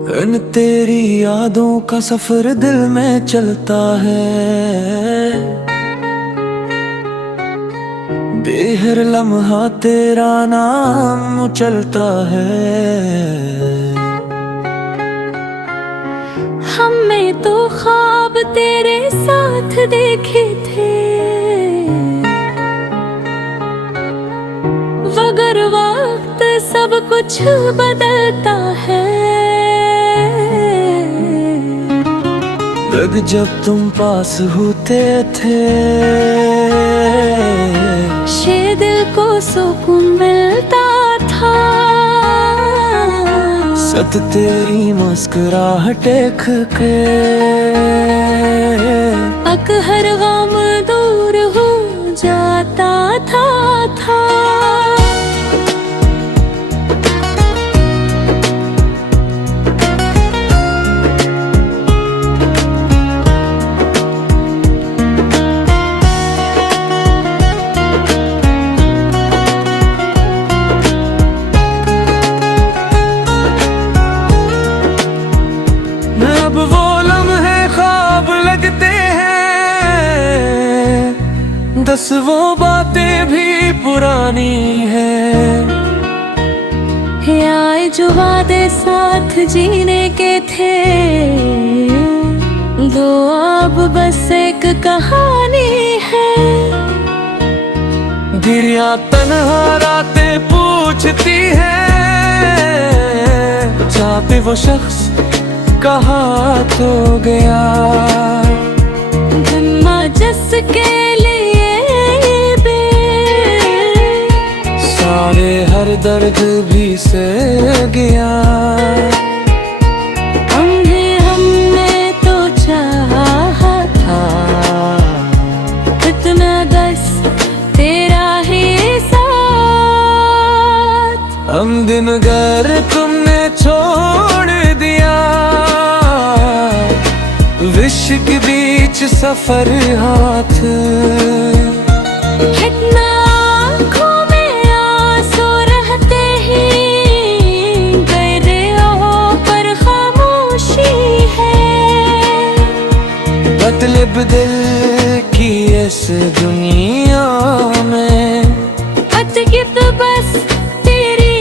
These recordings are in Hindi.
इन तेरी यादों का सफर दिल में चलता है, बेहर लम्हा तेरा नाम चलता है। हमने तो ख्वाब तेरे साथ देखे थे, मगर वक्त सब कुछ बदलता है। लग जब तुम पास होते थे, शे दिल को सुकून मिलता था। सत तेरी मुस्कुराहट देख के अक हर गम दूर हो जाता था। अब वो लम्हे ख्वाब लगते हैं, 10 वो बातें भी पुरानी है। आए जो वादे साथ जीने के थे, दो अब बस एक कहानी है। गिरिया तन्हा रातें पूछती है, चाहते वो शख्स कहाँ तो गया। धम्मा जस के लिए सारे हर दर्द भी सह गया। हमने तो चाहा था, इतना बस तेरा ही साथ। हम दिन घर तुमने छोड़ दिया, विश के बीच सफर हाथ। इतना आँखों में आंसू रहते ही गैरों पर खामोशी है। मतलब दिल की इस दुनिया में अतगित बस तेरी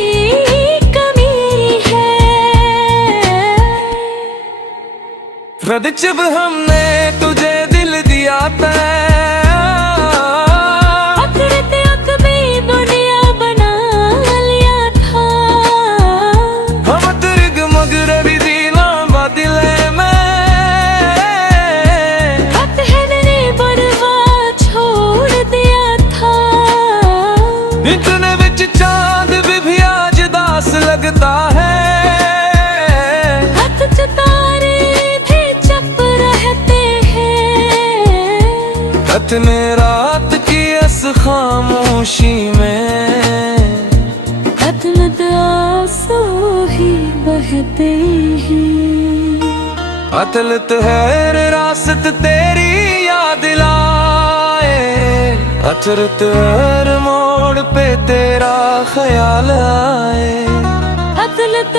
कमी है। रद जब हमने तुझे दिल दिया था, भी दुनिया बना लिया था। हम तुर्ग मगरबी दीना बदले में ने बरवा छोड़ दिया था। इतने विच चांद भी आज दास लगता है। हाथ चतारे भी चप रहते हैं, इतने रात की इस खामोशी में अतमत आंसू ही बहते हैं। अतलत है रासत तेरी याद लाए, अचरत हर मोड़ पे तेरा ख्याल आए। अतलत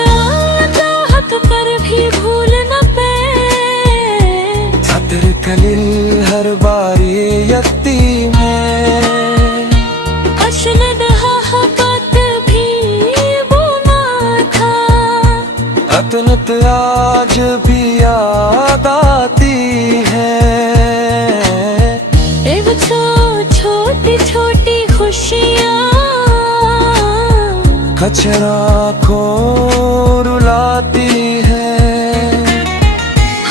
चाहत पर भी भूल न पे, सतर कलिल हर बारी यत्ती में। अशनद हाहकत भी बुना था, अतनत आज भी याद आती है। वो छोटी छोटी खुशियाँ कचरा को रुलाती है।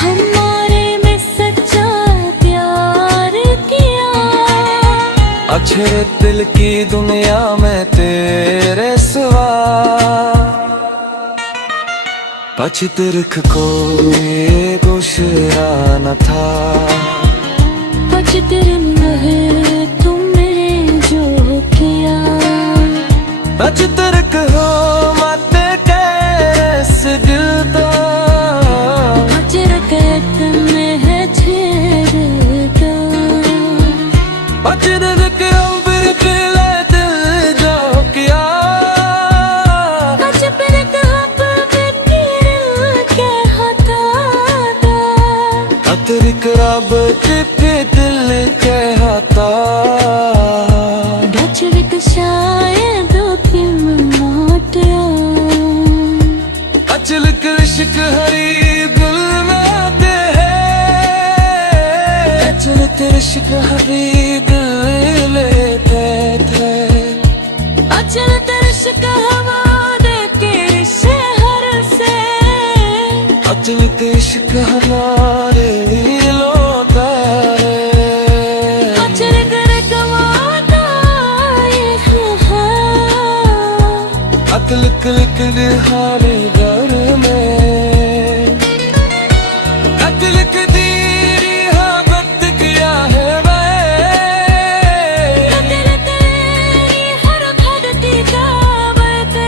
हमारे में सच्चा प्यार किया, अच्छे दिल की दुनिया में तेरे सिवा। पछतरख को ये गुशरा न था, पछतर तुमने जो किया। पछतरख हो मत कैस दिल तो, अचरकत में है छेद तो। पछतरख फिर दिल जो किया। पछतरख अब फिर क्या Elektrik rabıtı दिल कहता Geçvik şayet o kim मोटिया अचलक इश्क हरी दिल में दे है अचलक इश्क हरी दिल लेते थे अचल तरश का हवा दे के शहर से अचलक इश्क हमारे लोटा है अचल कर कमाता ये है अतलक हमारे घर में अतलक दीरी हाबत किया है दिल तेरी हर भगती का बरते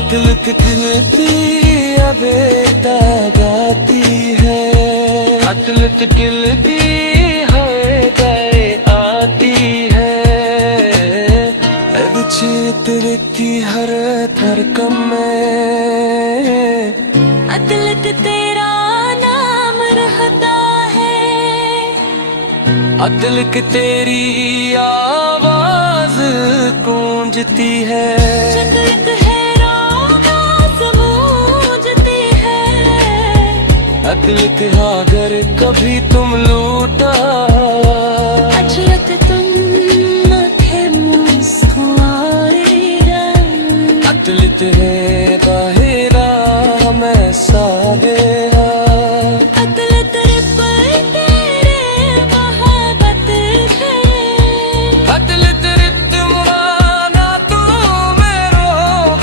अतलक गिनती बेटा गाती है अतलक गिनती है आती है चित्रती हर धड़कन में अतलक तेरा नाम रहता है अतलक तेरी आवाज गूंजती है चकलक है रोना समूझती है अतलक अगर कभी तुम लूटा अचलक तुम न थे मुस्कुराए अतलक है बाहिरा मैं सावेरा अतल तेरे पर तेरे मोहब्बत है अतलक रित मुराना तू मेरो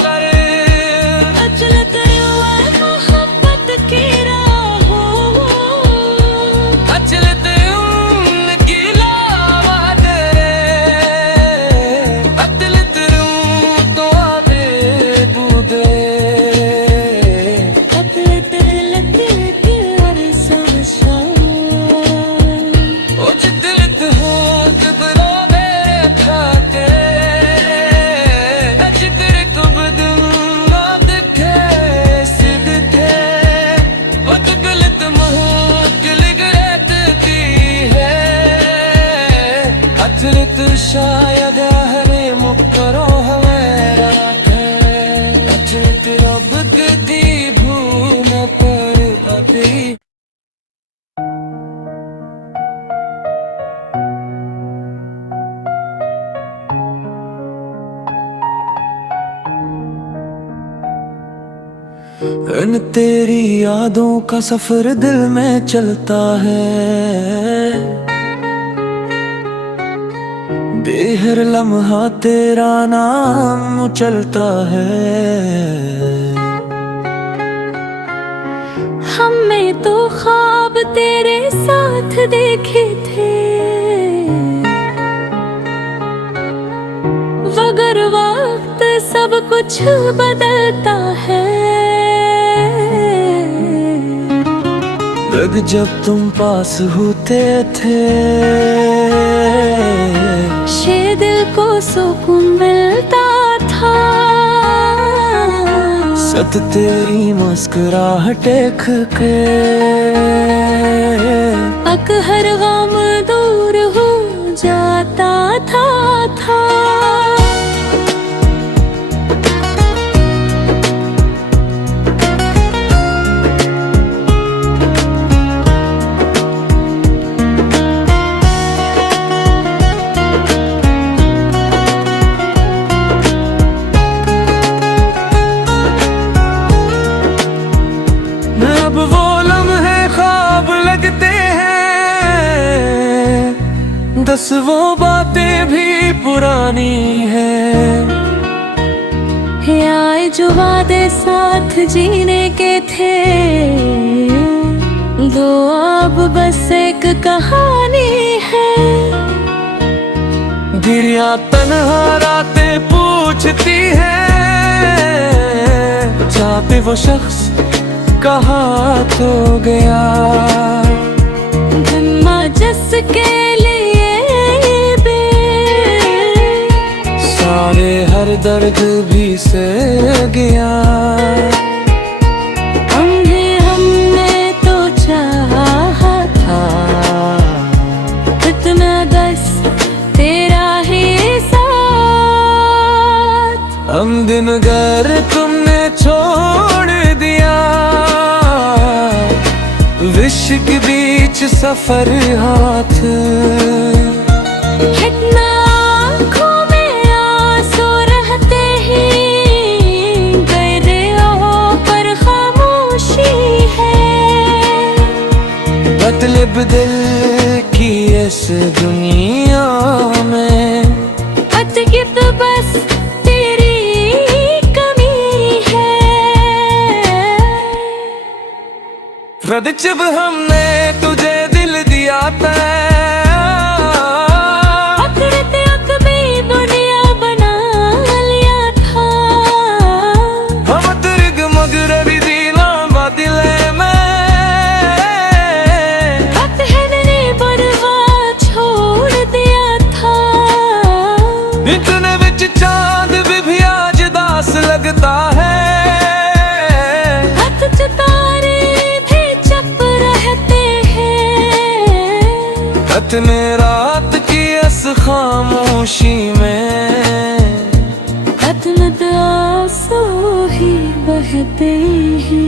करे अचल तेरे मोहब्बत की राहों अचलक उनकी लावा दे अतलक तो आबे बूदे अतल तेरे लग हर समशा ओ जितलक हो तबरो बैठा के अजगर कब दिल ना दिखे सिद थे ओ गलत महक लगती है अतलक शायद हरे मुकरो हमेरा अतलक रब दी भून पर अभी इन तेरी यादों का सफर दिल में चलता है बेहर लम्हा तेरा नाम चलता है हमने तो ख्वाब तेरे साथ देखे थे मगर वक्त सब कुछ बदलता है लग जब तुम पास होते थे शे दिल को सुकून मिलता था सत तेरी मुस्कुराहट देख के अक हर गम दूर हो जाता था अब वो लम्हे ख्वाब लगते हैं दस वो बातें भी पुरानी है आए जो वादे साथ जीने के थे दो अब बस एक कहानी है गिरिया तन्हा रातें पूछती है जहाँ पे वो शख्स कहाँ तो गया धम्मा जिसके लिए सारे हर दर्द भी सह गया हमने तो चाहा विश के बीच सफर हाथ, इतना आँखों में आंसू रहते ही गए दिलों पर खामोशी है। मतलब दिल की इस दुनिया में अतगिब बस तेरी कमी है। रद जब हमने तुझे दिल दिया था, अकड़ते अकबी दुनिया बना लिया था। हम तुर्ग मगरबी दीना बदले में ने बरवा छोड़ दिया था। इतने विच चांद भी आज दास लगता है। हाथ तारे भी चप रहते हैं। खत में रात की इस खामोशी में खत्म आंसू ही बहते ही।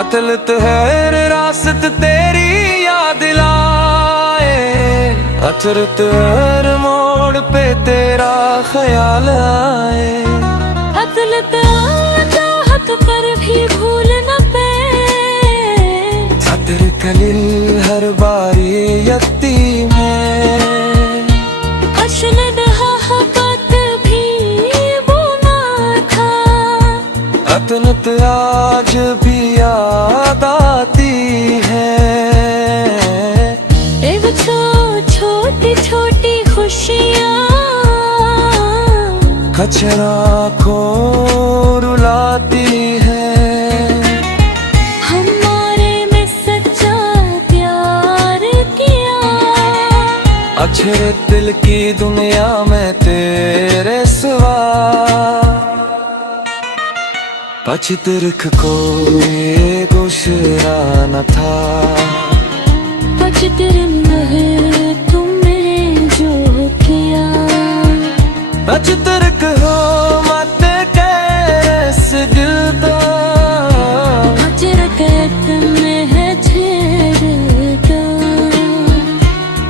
अतलत है रासत तेरी याद लाए, अचरत हर मोड़ पे तेरा ख्याल आए। अतलत चाहत कर भी भूल न पे। सतर कलिल हर बारी यतीम है। अशनद हकत भी बुना था। अतनत आज भी याद आती है। छोटी छोटी खुशियाँ कचरा खो रुलाती है। हमारे में सच्चा प्यार किया। अच्छे दिल की दुनिया में तेरे सिवा पछतरख को ये गुशरा न था। तुमने जो किया पछतरख हो मत कैस दिल तो। अचरकत में है छेड़ता।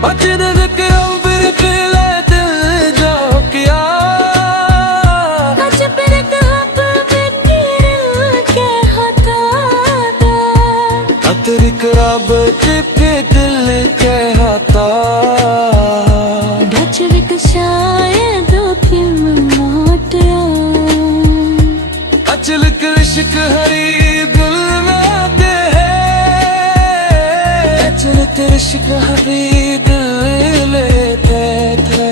पछतरख अंबर पिले दिल जो किया। अचरक हब बिकिर के हथा था। अतरक रब चिपे दिल के हता। बचविक शायद फिल्म नोट अचल कृषक हरी दिल में ते है। अचल कृषक हरी दिल लेते थे।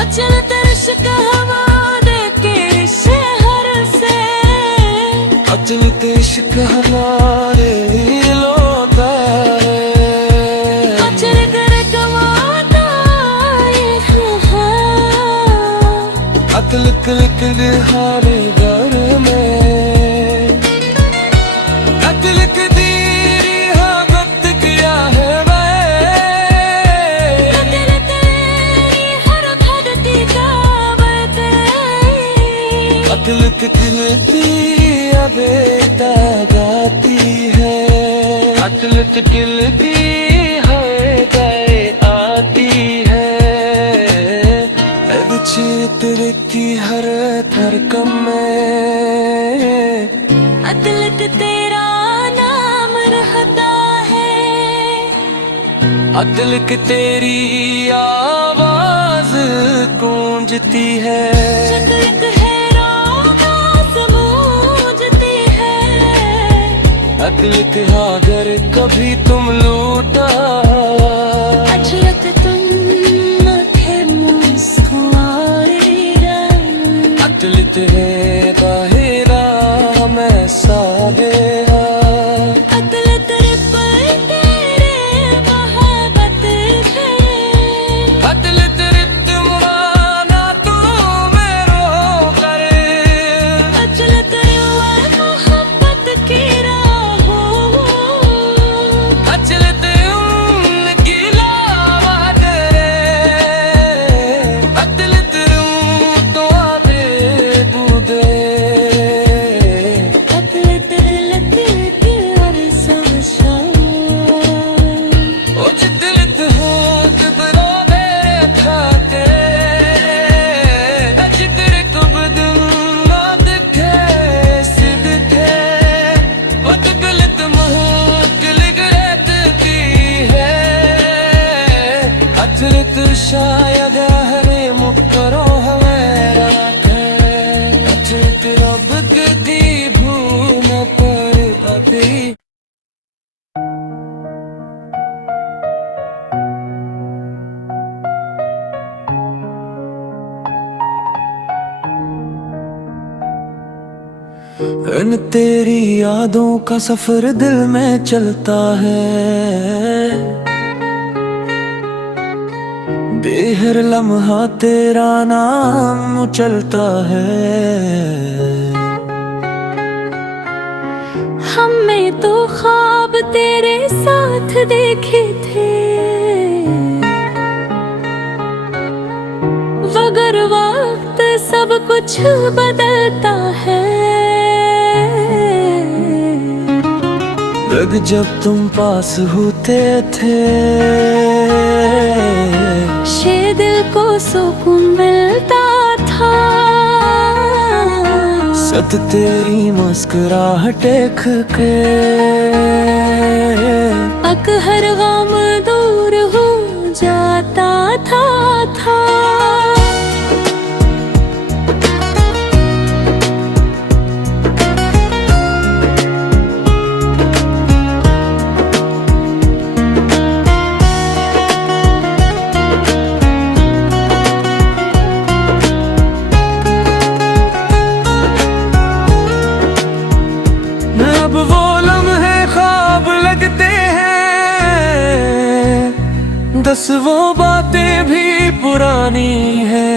अचल दर्शक हवा दे के शहर से। अचल कृषक हमारे लोता है। अचल कर कमाता है। अतल कल हर घर में अतल कदीरी हाँ वक्त किया है दिल तेरी हर धरती का बरते। अतल दिलती बेटा गाती है। अतल दिलती है गए आती है। तेरे की हर धड़कन में अतलत तेरा नाम रहता है। अदल की तेरी आवाज गूंजती है। शकरत है रोना समूझती है। अदल के अगर कभी तुम लूटा। अचरत तुम न थे मुस्कुराए रंग। अदल तेरे बाहिरा मैं सावेरा। अतलत पर तेरे मोहब्बत है। अदल रित मुराना तू मेरो करे। अचलत मोहब्बत की राहों। अचल गिला वादरे। अदल तो आबे दूध शायद हरे मुक्करो हमेरा अचित रब गदी भून पर गदी इन तेरी यादों का सफर दिल में चलता है, बेहर लम्हा तेरा नाम चलता है। हमें तो ख्वाब तेरे साथ देखे थे, मगर वक्त सब कुछ बदलता है। लग जब तुम पास होते थे, शे दिल को सुकून मिलता था। सत तेरी मुस्कुराहट के अक हर गम दूर हो जाता था। अब वो लम्हे ख्वाब लगते हैं, दस वो बातें भी पुरानी है।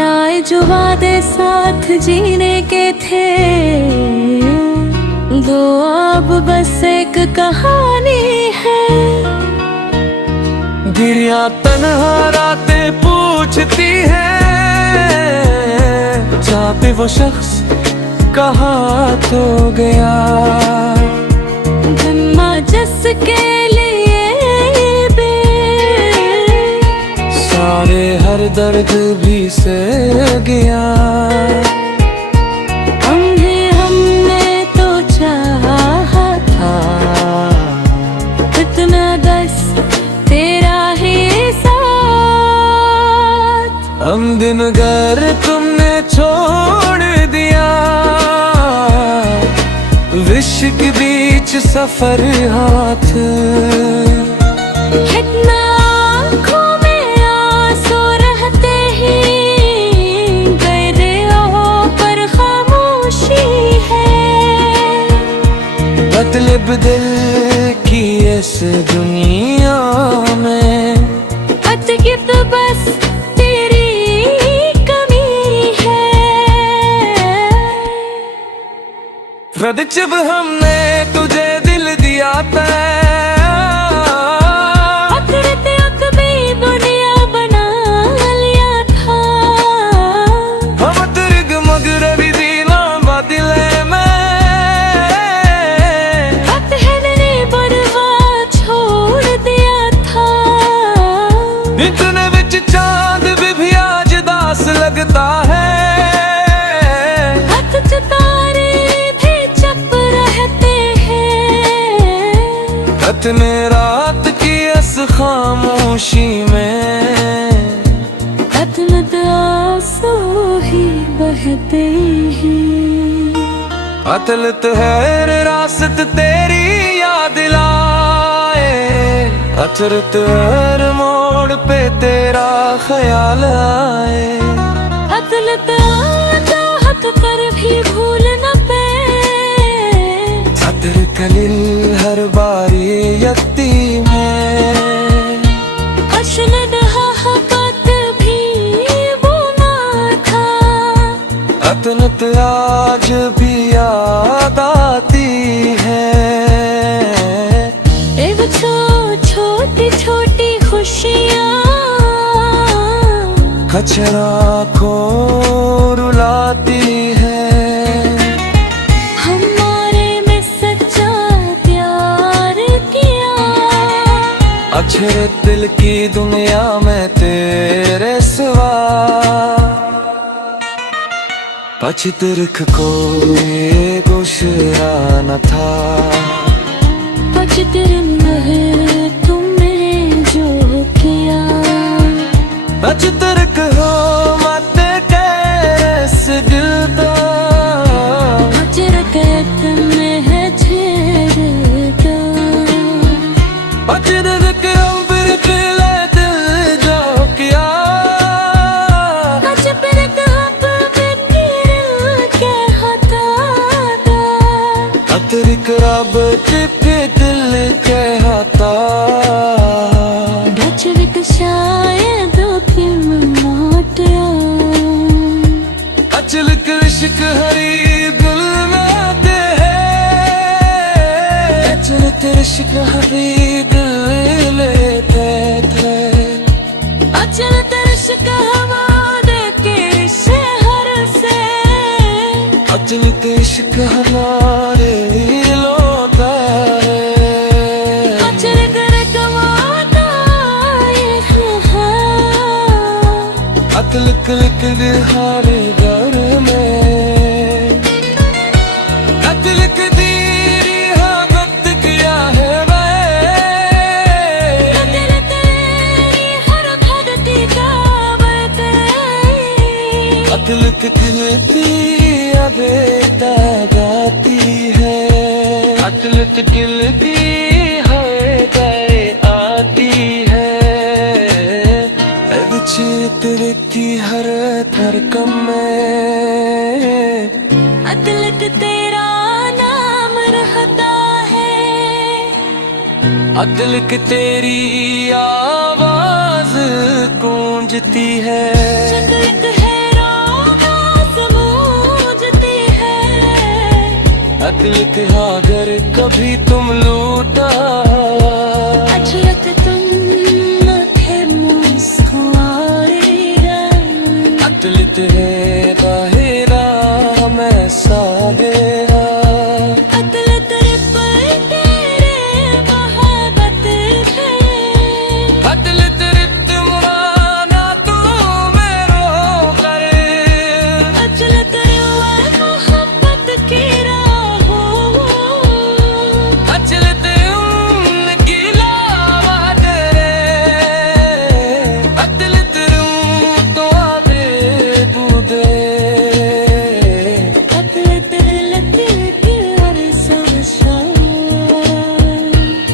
आए जो वादे साथ जीने के थे, दो अब बस एक कहानी है। गिरिया तन्हा रातें पूछती है, जहाँ पे वो शख्स कहाँ तो गया। जन्मा जिसके लिए बे सारे हर दर्द भी से गया। हमने तो चाहा था इतना बस तेरा ही साथ। हम दिन घर तुमने छोड़ दिया, विश्व के बीच सफर हाथ। इतना आँखों में आंसू रहते ही गैरों पर खामोशी है। मतलब दिल की इस दुनिया में अतगिब बस तेरी कमी है। वद जब हमने तुझे दिल दिया था, दुनिया बना लिया था। हम तुर्ग मगर भी दिला बदले में ने बरवा छोड़ दिया था। इतने बिच चांद भी आज दास लगता है। हाथ चुतारे भी चप रहते हैं। खत में रात की इस खामोशी में अतमत आंसू ही बहते हैं। अतलत है रासत तेरी याद लाए, अचरत हर मोड़ पे तेरा ख्याल आए। अतलत चाहत कर भी भूल न पे, अतर कलिल हर बारी यत्ती में अशनद हकत भी वो ना था। अतनत आज भी याद आती है। एव छोटी छोटी खुशियाँ खचरा को रुलाती है। हमारे में सच्चा प्यार किया, अच्छे दिल की दुनिया में तेरे सिवा पचितरख को ये गुशरा न था। पचतर तुमने जो अज तरक हो मत कैस दिल दा अजरकत में है छेड़ता अजरक अंबर दिले दिल जो किया अजरक अंबर दिल के हटाता अतरिक रब चिपे दिल के हाथा बचविक शायद फिल्म मोटिया अचल कृषक हरी दिल में ते है अचल कृषक हरी दिल लेते थे अचल दर्शक हमारे के शहर से अचल कृषक हमारे लोता है अचल कर कमाता ये है अकल कलिक हारे घर में अकल कदीरी हाँ वक्त किया है दिल तेरी हर भगती का बरते अकल कदीरी बेटा गाती है अकल कदीरी आती है चित्र की हर धड़कन में अदलत तेरा नाम रहता है अदल की तेरी आवाज गूंजती है शदरत है रोना समूझती है अदल के अगर कभी तुम लूटा अजरत तुम न थे मुस्कुराए अदल तेरे बाहिरा मैं सागेरा अदल तेरे पर तेरे मोहब्बत है अदल तेरे तुमराना तू मेरो करे अचल तेरे मोहब्बत की राहों अचल ते उनकी लावा तेरे अदल तेरे तो आबे दूधे अदल तेरे लती की हर समशान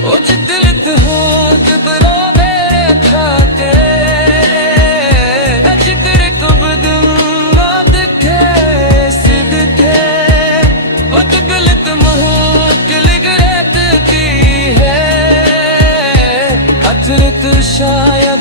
ओ जिदलत हो जिबरा मेरे खाते जिगर कब दिन ना दिखे सिद थे ओ गलत महक लिगरत की है अचरत शायद